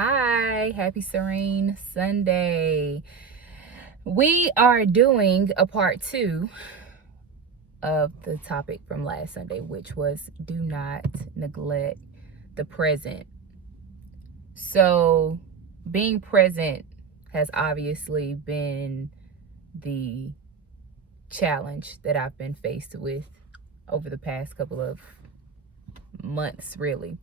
Hi, happy Serene Sunday. We are doing a part 2 of the topic from last Sunday, which was do not neglect the present. So, being present has obviously been the challenge that I've been faced with over the past couple of months, really.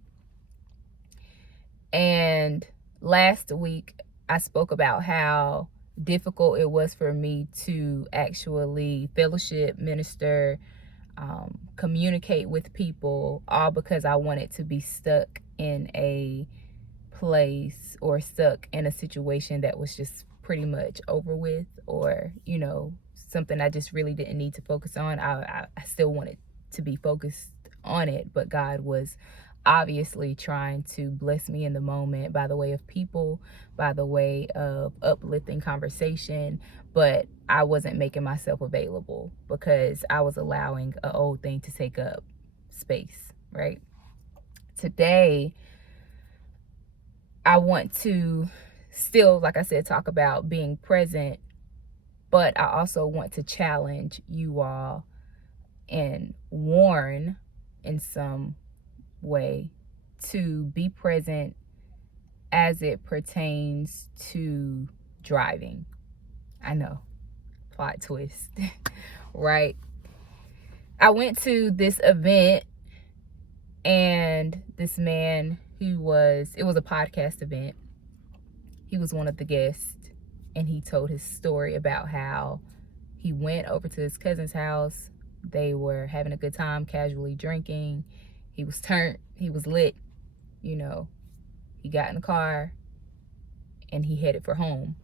And last week, I spoke about how difficult it was for me to actually fellowship, minister, communicate with people, all because I wanted to be stuck in a place or stuck in a situation that was just pretty much over with, or, something I just really didn't need to focus on. I still wanted to be focused on it, but God was obviously trying to bless me in the moment by the way of people, by the way of uplifting conversation, but I wasn't making myself available because I was allowing an old thing to take up space, right? Today, I want to still, like I said, talk about being present, but I also want to challenge you all and warn in some way to be present as it pertains to driving. I know, plot twist, right? I went to this event and this man it was a podcast event. He was one of the guests and he told his story about how he went over to his cousin's house. They were having a good time, casually drinking. He was turned, he was lit, He got in the car and he headed for home.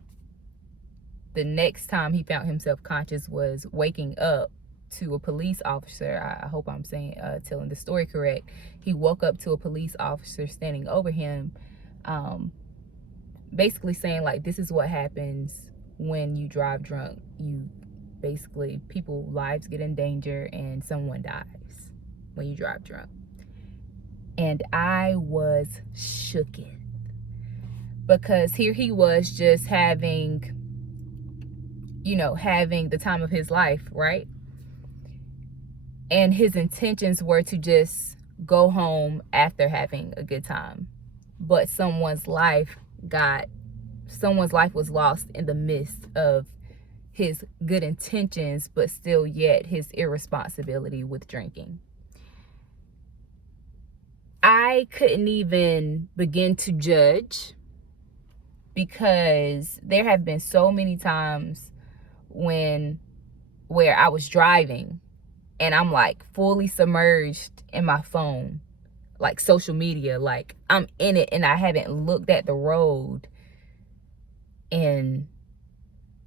The next time he found himself conscious was waking up to a police officer. I hope I'm telling the story correct. He woke up to a police officer standing over him, basically saying, like, this is what happens when you drive drunk. People's lives get in danger and someone dies when you drive drunk. And I was shooken because here he was just having the time of his life, right? And his intentions were to just go home after having a good time. But someone's life was lost in the midst of his good intentions, but still yet his irresponsibility with drinking. I couldn't even begin to judge because there have been so many times where I was driving and I'm like fully submerged in my phone, like social media, like I'm in it and I haven't looked at the road in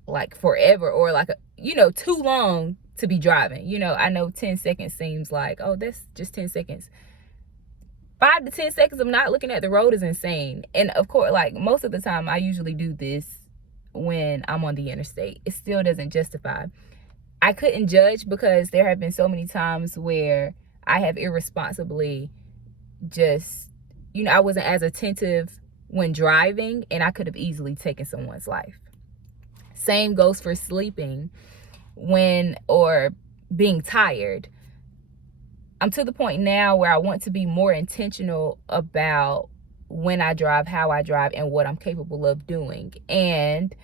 like forever, or like too long to be driving. I know 10 seconds seems like, oh, that's just 10 seconds. 5 to 10 seconds of not looking at the road is insane. And of course, like most of the time I usually do this when I'm on the interstate. It still doesn't justify. I couldn't judge because there have been so many times where I have irresponsibly just, I wasn't as attentive when driving and I could have easily taken someone's life. Same goes for sleeping or being tired. I'm to the point now where I want to be more intentional about when I drive, how I drive, and what I'm capable of doing. And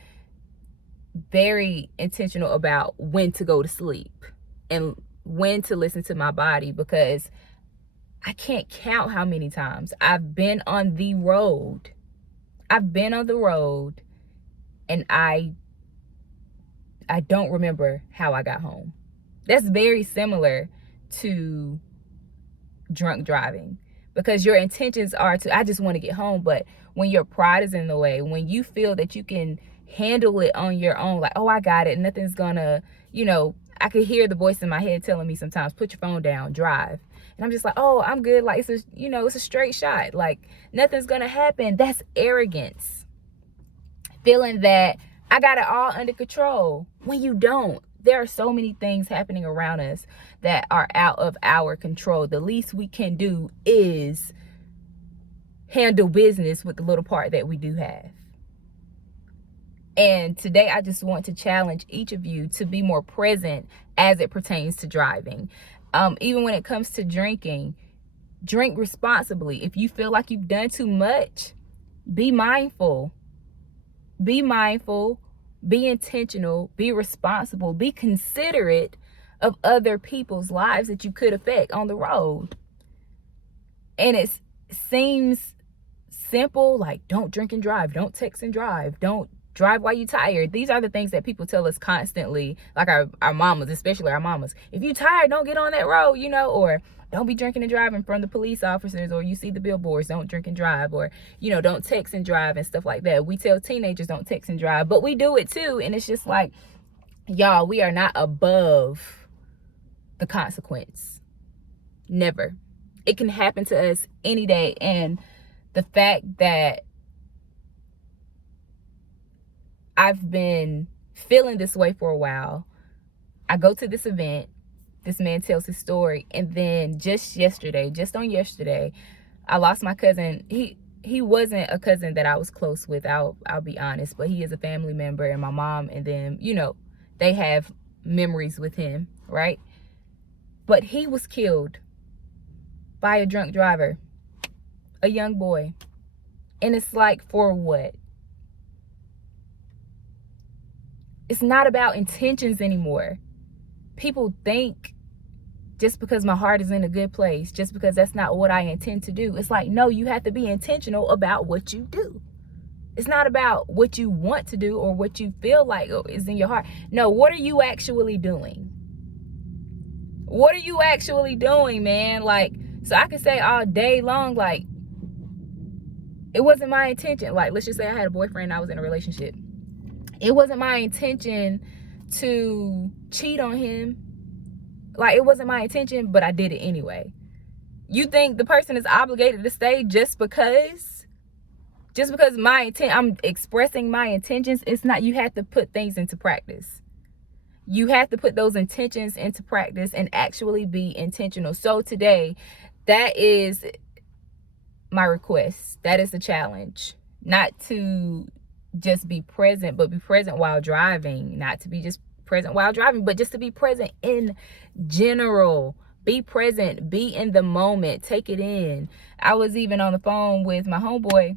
very intentional about when to go to sleep and when to listen to my body, because I can't count how many times I've been on the road. And I don't remember how I got home. That's very similar to drunk driving, because your intentions are I just want to get home. But when your pride is in the way, when you feel that you can handle it on your own, like, oh, I got it, nothing's gonna, I could hear the voice in my head telling me sometimes, put your phone down, drive. And I'm just like, oh, I'm good. Like, it's a straight shot. Like, nothing's gonna happen. That's arrogance. Feeling that I got it all under control when you don't. There are so many things happening around us that are out of our control. The least we can do is handle business with the little part that we do have. And today I just want to challenge each of you to be more present as it pertains to driving. Even when it comes to drinking, drink responsibly. If you feel like you've done too much, be mindful. Be mindful, be intentional, be responsible, be considerate of other people's lives that you could affect on the road. And it seems simple, like don't drink and drive, don't text and drive, don't drive while you're tired. These are the things that people tell us constantly, like our mamas, especially our mamas. If you're tired, don't get on that road, you know, or don't be drinking and driving from the police officers, or you see the billboards, don't drink and drive, or, you know, don't text and drive and stuff like that. We tell teenagers don't text and drive, but we do it too. And it's just like, y'all, we are not above the consequence. Never. It can happen to us any day. And the fact that I've been feeling this way for a while, I go to this event, this man tells his story, and then just on yesterday, I lost my cousin. He wasn't a cousin that I was close with, I'll be honest, but he is a family member, and my mom and them, you know, they have memories with him, right? But he was killed by a drunk driver, a young boy. And it's like, for what? It's not about intentions anymore. People think just because my heart is in a good place, just because that's not what I intend to do. It's like, no, you have to be intentional about what you do. It's not about what you want to do or what you feel like is in your heart. No, what are you actually doing? What are you actually doing, man? Like, so I can say all day long, like, it wasn't my intention. Like, let's just say I had a boyfriend and I was in a relationship. It wasn't my intention to cheat on him. Like, it wasn't my intention, but I did it anyway. You think the person is obligated to stay just because my intent, I'm expressing my intentions? It's not. You have to put things into practice. You have to put those intentions into practice and actually be intentional. So today, that is my request. That is the challenge. Not to just be present, but be present while driving. Not to be just present while driving, but just to be present in general. Be present, be in the moment, take it in. I was even on the phone with my homeboy,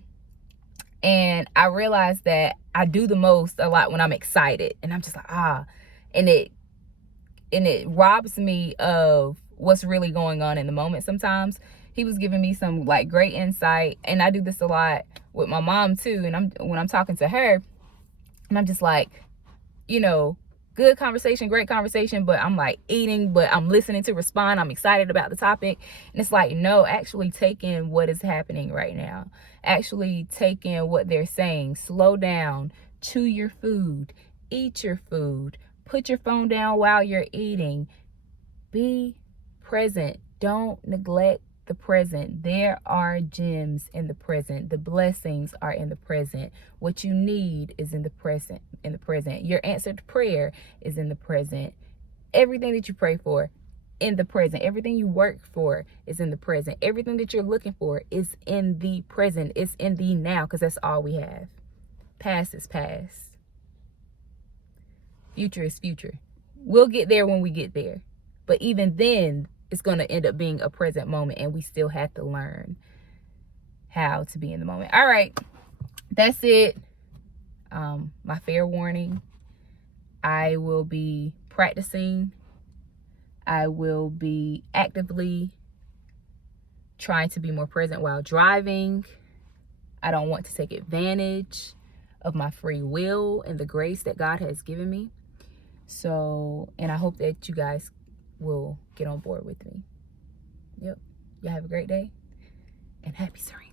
and I realized that I do the most a lot when I'm excited, and I'm just like, and it robs me of what's really going on in the moment sometimes. He was giving me some like great insight, and I do this a lot with my mom too. And when I'm talking to her, and I'm just like, you know, good conversation, great conversation, but I'm like eating, but I'm listening to respond. I'm excited about the topic. And it's like, no, actually take in what is happening right now. Actually take in what they're saying. Slow down, chew your food, eat your food, put your phone down while you're eating. Be present. Don't neglect the present. There are gems in the present. The blessings are in the present. What you need is in the present. Your answered prayer is in the present. Everything that you pray for, in the present. Everything you work for is in the present. Everything that you're looking for is in the present. It's in the now, because that's all we have. Past is past. Future is future. We'll get there when we get there. But even then, it's going to end up being a present moment, and we still have to learn how to be in the moment. All right, that's it. My fair warning. I will be practicing. I will be actively trying to be more present while driving. I don't want to take advantage of my free will and the grace that God has given me. So, and I hope that you guys will get on board with me. Yep. Y'all have a great day, and happy Serene.